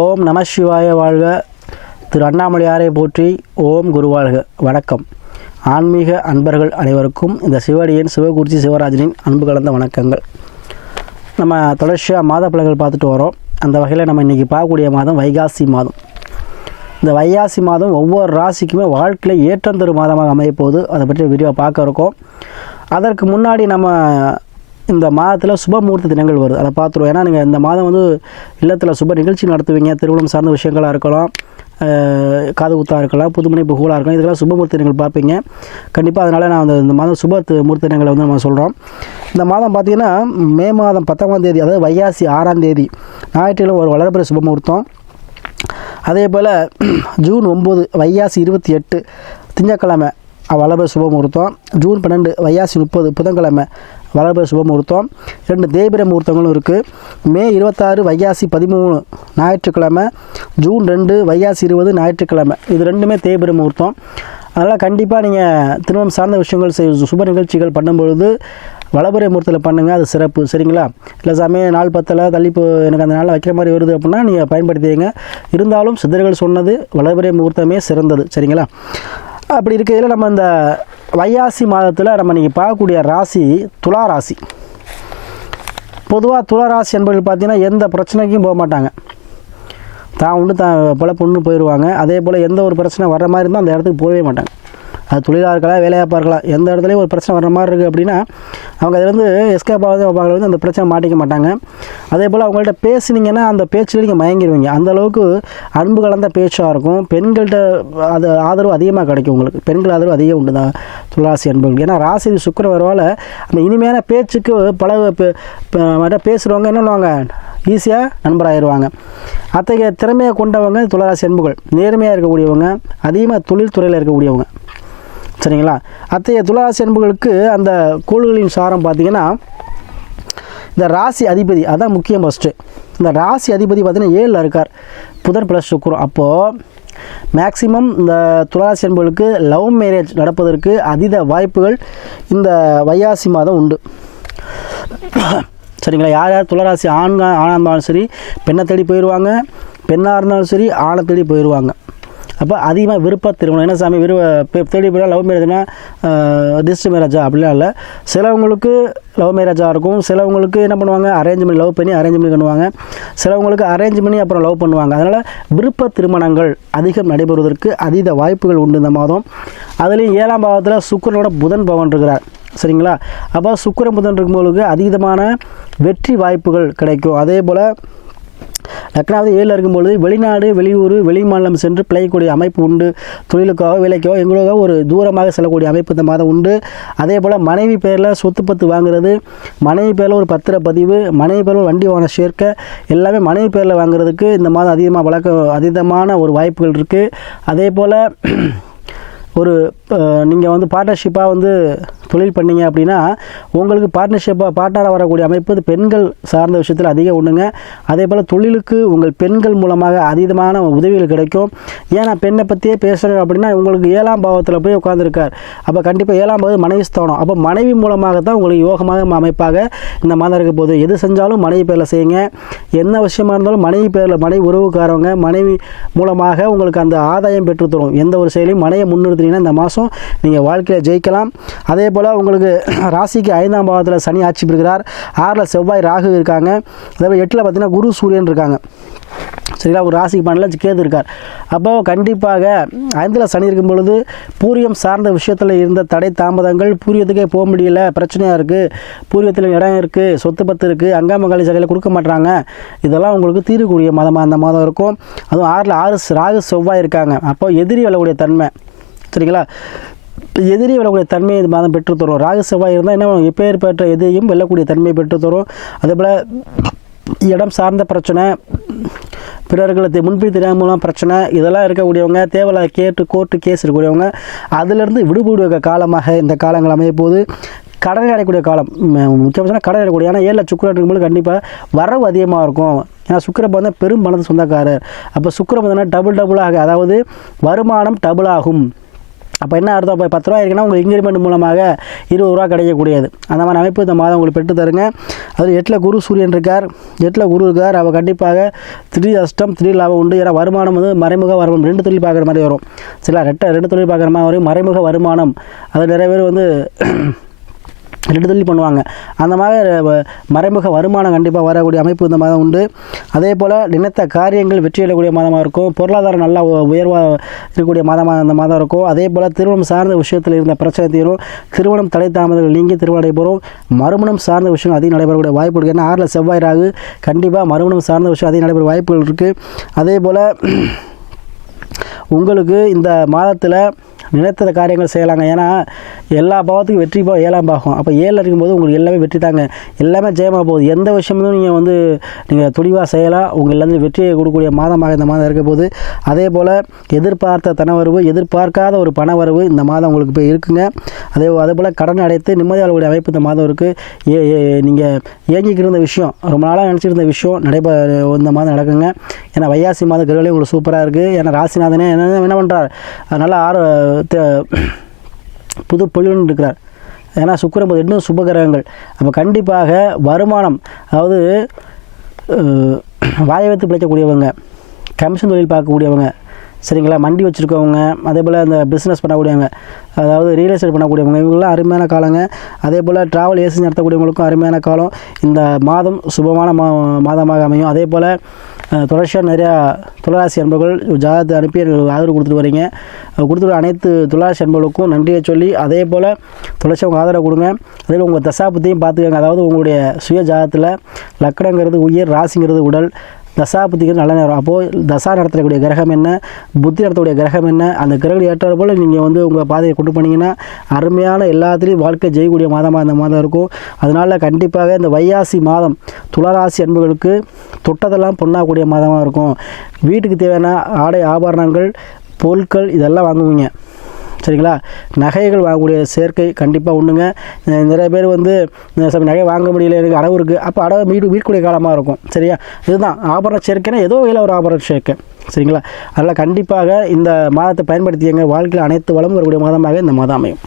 ஓம் நம சிவாய வாழ்க. திரு அண்ணாமலையாரை போற்றி. ஓம் குருவாழ்க. வணக்கம். ஆன்மீக அன்பர்கள் அனைவருக்கும் இந்த சிவடியின் சிவகுருச்சி சிவராஜனின் அன்பு கலந்த வணக்கங்கள். நம்ம தொடர்ச்சியாக மாத பலன்கள் பார்த்துட்டு வரோம். அந்த வகையில் நம்ம இன்றைக்கி பார்க்கக்கூடிய மாதம் வைகாசி மாதம். இந்த வைகாசி மாதம் ஒவ்வொரு ராசிக்குமே வாழ்க்கையில் ஏற்றம் தரும் மாதமாக அமையப்போகுது. அதை பற்றி வீடியோ பார்க்க இருக்கோம். அதற்கு முன்னாடி நம்ம இந்த மாதத்தில் சுபமுகூர்த்த தினங்கள் வருது, அதை பார்த்துருவோம். ஏன்னா நீங்கள் இந்த மாதம் இல்லத்தில் சுப நிகழ்ச்சி நடத்துவீங்க. திருமணம் சார்ந்த விஷயங்களாக இருக்கலாம், காது குத்தாக இருக்கலாம், புதுமனை புகழாக இருக்கலாம். இதெல்லாம் சுபமுகூர்த்த தினங்கள் பார்ப்பீங்க கண்டிப்பாக. அதனால் நான் இந்த மாதம் சுப முகூர்த்த தினங்களை நம்ம சொல்கிறோம். இந்த மாதம் பார்த்திங்கன்னா மே மாதம் 10ஆம் தேதி, அதாவது வைகாசி 6ஆம் தேதி ஞாயிற்றிலும் ஒரு வளர்பிறை சுபமுகூர்த்தம். அதே போல் ஜூன் 9 வைகாசி 28 திங்கட்கிழமை வளர்பிறை சுபமுகூர்த்தம். ஜூன் 12 வைகாசி 30 புதன்கிழமை வளர்பிறை சுபமுகூர்த்தம். 2 தேய்பிறை முகூர்த்தங்களும் இருக்குது. மே 26 வைகாசி 13 ஞாயிற்றுக்கிழமை. ஜூன் 2 வைகாசி 20 ஞாயிற்றுக்கிழமை. இது ரெண்டுமே தேய்பிறை முகூர்த்தம். அதனால் கண்டிப்பாக நீங்கள் திருமணம் சார்ந்த விஷயங்கள் சுப நிகழ்ச்சிகள் பண்ணும்பொழுது வளர்பிறை முகூர்த்தத்தில் பண்ணுங்கள், அது சிறப்பு. சரிங்களா? இல்லை சாமி நாள் 10 தள்ளிப்பு எனக்கு அந்த நாளில் வைக்கிற மாதிரி வருது அப்படின்னா நீங்கள் பயன்படுத்திங்க. இருந்தாலும் சித்தர்கள் சொன்னது வளர்பிறை முகூர்த்தமே சிறந்தது. சரிங்களா? அப்படி இருக்கையில் நம்ம இந்த வைகாசி மாதத்தில் நம்ம இன்றைக்கி பார்க்கக்கூடிய ராசி துலா ராசி. பொதுவாக துலா ராசி என்பவர்கள் பார்த்திங்கன்னா எந்த பிரச்சனைக்கும் போக மாட்டாங்க. தான் உண்டு தான் போல் பொண்ணு போயிடுவாங்க. அதே போல் எந்த ஒரு பிரச்சனை வர்ற மாதிரி இருந்தால் அந்த இடத்துக்கு போகவே மாட்டாங்க. அது தொழிலாக இருக்கலாம், வேலையாக பார்க்கலாம், எந்த இடத்துலையும் ஒரு பிரச்சனை வர்ற மாதிரி இருக்குது அப்படின்னா அவங்க அதிலேருந்து எஸ்கேப் ஆகுது. அவங்க அந்த பிரச்சனை மாட்டிக்க மாட்டாங்க. அதே போல் அவங்கள்ட்ட பேசுனீங்கன்னா அந்த பேச்சில் நீங்கள் மயங்கிடுவீங்க. அந்தளவுக்கு அன்பு கலந்த பேச்சாக இருக்கும். பெண்கள்கிட்ட அது ஆதரவு அதிகமாக கிடைக்கும். உங்களுக்கு பெண்கள் ஆதரவு அதிகம் உண்டு தான் துளாசி அன்புகள். ஏன்னா ராசி சுக்கிரன் வரவால் அந்த இனிமையான பேச்சுக்கு பல பேசுகிறவங்க என்ன பண்ணுவாங்க, ஈஸியாக நண்பராகிடுவாங்க. அத்தகைய திறமையை கொண்டவங்க துளாராசி அன்புகள். நேர்மையாக இருக்கக்கூடியவங்க, அதிகமாக தொழில் துறையில் இருக்கக்கூடியவங்க. சரிங்களா? அத்தகைய துளாராசி அன்புகளுக்கு அந்த கோள்களின் சாரம் பார்த்திங்கன்னா இந்த ராசி அதிபதி அதான் முக்கியம். ஃபஸ்ட்டு இந்த ராசி அதிபதி பார்த்திங்கன்னா 7ல் இருக்கார், புதன் ப்ளஸ் சுக்கிரன். அப்போது மேக்சிமம் இந்த துளாராசி அன்புகளுக்கு லவ் மேரேஜ் நடப்பதற்கு அதீத வாய்ப்புகள் இந்த வைகாசி மாதம் உண்டு. சரிங்களா? யார் யார் துளாராசி ஆணாக இருந்தாலும் சரி பெண்ணை தேடி போயிடுவாங்க, பெண்ணாக இருந்தாலும் சரி ஆணை தேடி போயிடுவாங்க. அப்போ அதிகமாக விருப்ப திருமணம். என்ன சாமி தேடி போயிடா லவ் மேரேஜ்னா ரிஜிஸ்டர் மேரேஜா அப்படிலாம் இல்லை. சிலவங்களுக்கு லவ் மேரேஜாக இருக்கும், சிலவங்களுக்கு என்ன பண்ணுவாங்க அரேஞ்ச் பண்ணி லவ் பண்ணி அரேஞ்ச் பண்ணி பண்ணுவாங்க, சிலவங்களுக்கு அரேஞ்ச் பண்ணி அப்புறம் லவ் பண்ணுவாங்க. அதனால் விருப்ப திருமணங்கள் அதிகம் நடைபெறுவதற்கு அதீத வாய்ப்புகள் உண்டு இந்த மாதம். அதுலேயும் 7ஆம் பாவத்தில் சுக்கிரனோட புதன் பவன் இருக்கிறார். சரிங்களா? அப்போ சுக்கிரன் புதன் இருக்கும்போது அதீதமான வெற்றி வாய்ப்புகள் கிடைக்கும். அதே போல் லக்னாவது 7ல் இருக்கும்பொழுது வெளிநாடு வெளியூர் வெளிமாநிலம் சென்று பிழைக்கக்கூடிய அமைப்பு உண்டு. தொழிலுக்காக வேலைக்காக எங்களுக்காக ஒரு தூரமாக செல்லக்கூடிய அமைப்பு இந்த மாதம் உண்டு. அதே போல் மனைவி பேரில் சொத்து பத்து வாங்குறது, மனைவி பேரில் ஒரு பத்திரப்பதிவு, மனைவி பேரில் வண்டி வாங்க சேர்க்க எல்லாமே மனைவி பேரில் வாங்குறதுக்கு இந்த மாதம் அதீதமான ஒரு வாய்ப்புகள் இருக்குது. அதே போல் ஒரு நீங்கள் பார்ட்னர்ஷிப்பாக தொழில் பண்ணிங்க அப்படின்னா உங்களுக்கு பார்ட்னராக வரக்கூடிய அமைப்பு பெண்கள் சார்ந்த விஷயத்தில் அதிகம் உண்டுங்க. அதே போல் தொழிலுக்கு உங்கள் பெண்கள் மூலமாக அதீதமான உதவிகள் கிடைக்கும். ஏன்னா பெண்ணை பற்றியே பேசுகிறோம் அப்படின்னா உங்களுக்கு 7ஆம் பாவத்தில் போய் உட்காந்துருக்கார். அப்போ கண்டிப்பாக 7ஆம் பாவம் மனைவி ஸ்தானம். அப்போ மனைவி மூலமாக தான் உங்களுக்கு யோகமாக அமைப்பாக இந்த மாதம் இருக்க போகுது. எது செஞ்சாலும் மனைவி பேரில் செய்யுங்க. என்ன விஷயமா இருந்தாலும் மனைவி பேரில், மனைவி உறவுக்காரவங்க மனைவி மூலமாக உங்களுக்கு அந்த ஆதாயம் பெற்று தரும். எந்த ஒரு செயலையும் மனையை முன்னிறுத்தினீங்கன்னா இந்த மாதம் நீங்கள் வாழ்க்கையில் ஜெயிக்கலாம். அதே போல் உங்களுக்கு ராசிக்கு 5ஆம் பாவத்தில் சனி ஆட்சி பெறுகிறார். 6ல் செவ்வாய் ராகு இருக்காங்க. அதே போல் 8ல் பார்த்தீங்கன்னா குரு சூரியன் இருக்காங்க. சரிங்களா? ஒரு ராசிக்கு 12 கேது இருக்கார். அப்போ கண்டிப்பாக 5ல் சனி இருக்கும் பொழுது பூரியம் சார்ந்த விஷயத்தில் இருந்த தடை தாமதங்கள், பூரியத்துக்கே போக முடியல, பிரச்சனையாக இருக்குது, பூரியத்தில் இடம் இருக்குது, சொத்து பத்து இருக்குது, அங்காமங்காளி சகையில் கொடுக்க மாட்டாங்க, இதெல்லாம் உங்களுக்கு தீரக்கூடிய மாதமாக அந்த மாதம் இருக்கும். அதுவும் 6ல் 6 ராகு செவ்வாய் இருக்காங்க. அப்போ எதிரி வரக்கூடிய தன்மை. சரிங்களா? எதிரி வரக்கூடிய தன்மையை இது மாதம் பெற்றுத்தரும். ராகு செவ்வாய் இருந்தால் என்ன எப்பேற்பட்ட எதிரியும் வெல்லக்கூடிய தன்மையை பெற்றுத்தரும். அதே போல் இடம் சார்ந்த பிரச்சனை, பிறர்களுக்கு முன்பின் தெரியாத மூலம் பிரச்சனை, இதெல்லாம் இருக்கக்கூடியவங்க தேவையில்ல கோர்ட்டு கேஸ் இருக்கக்கூடியவங்க அதிலிருந்து விடுபடுவ காலமாக இந்த காலங்கள் அமைய போது. கடன் அடையக்கூடிய காலம் முக்கியமாக கடன் அடையக்கூடிய. ஏன்னா 7ல் சுக்கிரன் இருக்கும்போது கண்டிப்பாக வரவு அதிகமாக இருக்கும். ஏன்னா சுக்கிரன் வந்து பெரும் பணத்தை சொந்தக்காரர். அப்போ சுக்கிரன் பார்த்தீங்கன்னா டபுளாக, அதாவது வருமானம் டபுள் ஆகும். அப்போ என்ன அர்த்தம், இப்போ 10 ரூபா இருக்குன்னா உங்களுக்கு இன்க்ரிமெண்ட் மூலமாக 20 ரூபா கிடைக்கக்கூடியது. அந்த மாதிரி அமைப்பு இந்த மாதம் உங்களுக்கு பெற்று தருங்க. அது 8ல் குரு சூரியன் இருக்கார், 8ல் குரு இருக்கார். அவள் கண்டிப்பாக திடீர் அஷ்டம் திடீர் லாபம் உண்டு. ஏன்னா வருமானம் வந்து மறைமுக வருமானம் 2 தொழில் பார்க்குற மாதிரி வரும். சில 2 தொழில் பார்க்குற மாதிரி வரும். மறைமுக வருமானம் அது நிறைய பேர் வந்து 2 தொழில் பண்ணுவாங்க. அந்த மாதிரி மறைமுக வருமானம் கண்டிப்பாக வரக்கூடிய அமைப்பு இந்த மாதம் உண்டு. அதே போல் நினைத்த காரியங்கள் வெற்றி அடையக்கூடிய மாதமாக இருக்கும். பொருளாதாரம் நல்லா உயர்வாக இருக்கக்கூடிய மாதமாக இந்த மாதம் இருக்கும். அதே போல் திருமணம் சார்ந்த விஷயத்தில் இருந்த பிரச்சனை தீரும். திருமணம் தடை தாமதங்கள் நீங்கி திருமணம் நடைபெறும். மறுமணம் சார்ந்த விஷயம் அதிகம் நடைபெறக்கூடிய வாய்ப்பு இருக்குது. ஏன்னா 6ல் செவ்வாய் ராகு, கண்டிப்பாக மறுமணம் சார்ந்த விஷயம் அதிகம் நடைபெற வாய்ப்புகள் இருக்குது. அதே போல் உங்களுக்கு இந்த மாதத்தில் நினைத்த காரியங்கள் செய்யலாங்க. ஏன்னா எல்லா பாவத்துக்கும் வெற்றி 7ஆம் பாகம். அப்போ 7ல் இருக்கும்போது உங்களுக்கு எல்லாமே வெற்றி தாங்க, எல்லாமே ஜெயமாக போகுது. எந்த விஷயமும் நீங்கள் துணிவாக செய்யலாம். உங்கள் எல்லாத்தையும் வெற்றியை கொடுக்கக்கூடிய மாதமாக இந்த மாதம் இருக்க போகுது. அதே போல் எதிர்பார்த்த தனவரவு, எதிர்பார்க்காத ஒரு பணவரவு இந்த மாதம் உங்களுக்கு போய் இருக்குங்க. அதே போல் கடன் அடைத்து நிம்மதியாக வரக்கூடிய அமைப்பு இந்த மாதம் இருக்குது. நீங்கள் ஏங்கிக்கிட்டு இருந்த விஷயம், ரொம்ப நாளாக நினச்சிருந்த விஷயம் இந்த மாதம் நடக்குங்க. ஏன்னா வைகாசி மாத கிரகங்களே உங்களுக்கு சூப்பராக இருக்குது. ஏன்னா ராசிநாதனே என்ன பண்ணுறார், அதனால் புது பொலிவுன்னு இருக்கிறார். ஏன்னா சுக்கிரன் இன்னும் சுபகிரகங்கள். அப்போ கண்டிப்பாக வருமானம், அதாவது வாயை வைத்து பிழைக்கக்கூடியவங்க, கமிஷன் தொழில் பார்க்கக்கூடியவங்க, சரிங்களா, மண்டி வச்சுருக்கவங்க, அதே போல் இந்த பிஸ்னஸ் பண்ணக்கூடியவங்க, அதாவது ரியல் எஸ்டேட் பண்ணக்கூடியவங்க, இவங்களாம் அருமையான காலங்க. அதே போல் ட்ராவல் ஏசி நடத்தக்கூடியவங்களுக்கும் அருமையான காலம். இந்த மாதம் சுபமான மாதமாக அமையும். அதே போல் தொடர்ச்சியாக நிறையா துளாராசி அன்பர்கள் ஜாதகத்தை அனுப்பி ஆதரவு கொடுத்துட்டு வரீங்க. கொடுத்துட்டு அனைத்து துளாராசி அன்பர்களுக்கும் நன்றியை சொல்லி, அதே போல் தொடர்ச்சியாக உங்கள் ஆதரவு கொடுங்க. அதே போல் உங்கள் தசாபுத்தியும் பார்த்துக்கங்க. அதாவது உங்களுடைய சுய ஜாதகத்தில் லக்னங்கிறது உயிர், ராசிங்கிறது உடல், தசாபுத்திக்கு நல்ல நேரம். அப்போது தசா நடத்தக்கூடிய கிரகம் என்ன, புத்தி நடத்தக்கூடிய கிரகம் என்ன, அந்த கிரகம் ஏற்றாறு போல் நீங்கள் உங்கள் பாதையை கொண்டு போனீங்கன்னா அருமையான எல்லாத்துலேயும் வாழ்க்கை ஜெயக்கூடிய மாதமாக இந்த மாதம் இருக்கும். அதனால் கண்டிப்பாக இந்த வைகாசி மாதம் துளாராசி அன்புகளுக்கு தொட்டதெல்லாம் பொண்ணாகக்கூடிய மாதமாக இருக்கும். வீட்டுக்கு தேவையான ஆடை ஆபரணங்கள், பொருட்கள் இதெல்லாம் வாங்குவீங்க, சரிங்களா. நகைகள் வாங்கக்கூடிய சேர்க்கை கண்டிப்பாக உண்டுங்க. நிறைய பேர் நகை வாங்க முடியல, எனக்கு அடவு இருக்குது. அப்போ அடவை மீட்கக்கூடிய காலமாக இருக்கும், சரியா. இதுதான் ஆபரண சேர்க்கைனா ஏதோ வகையில் ஒரு ஆபரண சேர்க்கை, சரிங்களா. அதனால் கண்டிப்பாக இந்த மாதத்தை பயன்படுத்தியங்க. வாழ்க்கையில் அனைத்து வளமும் வரக்கூடிய மாதமாக இந்த மாதம் அமையும்.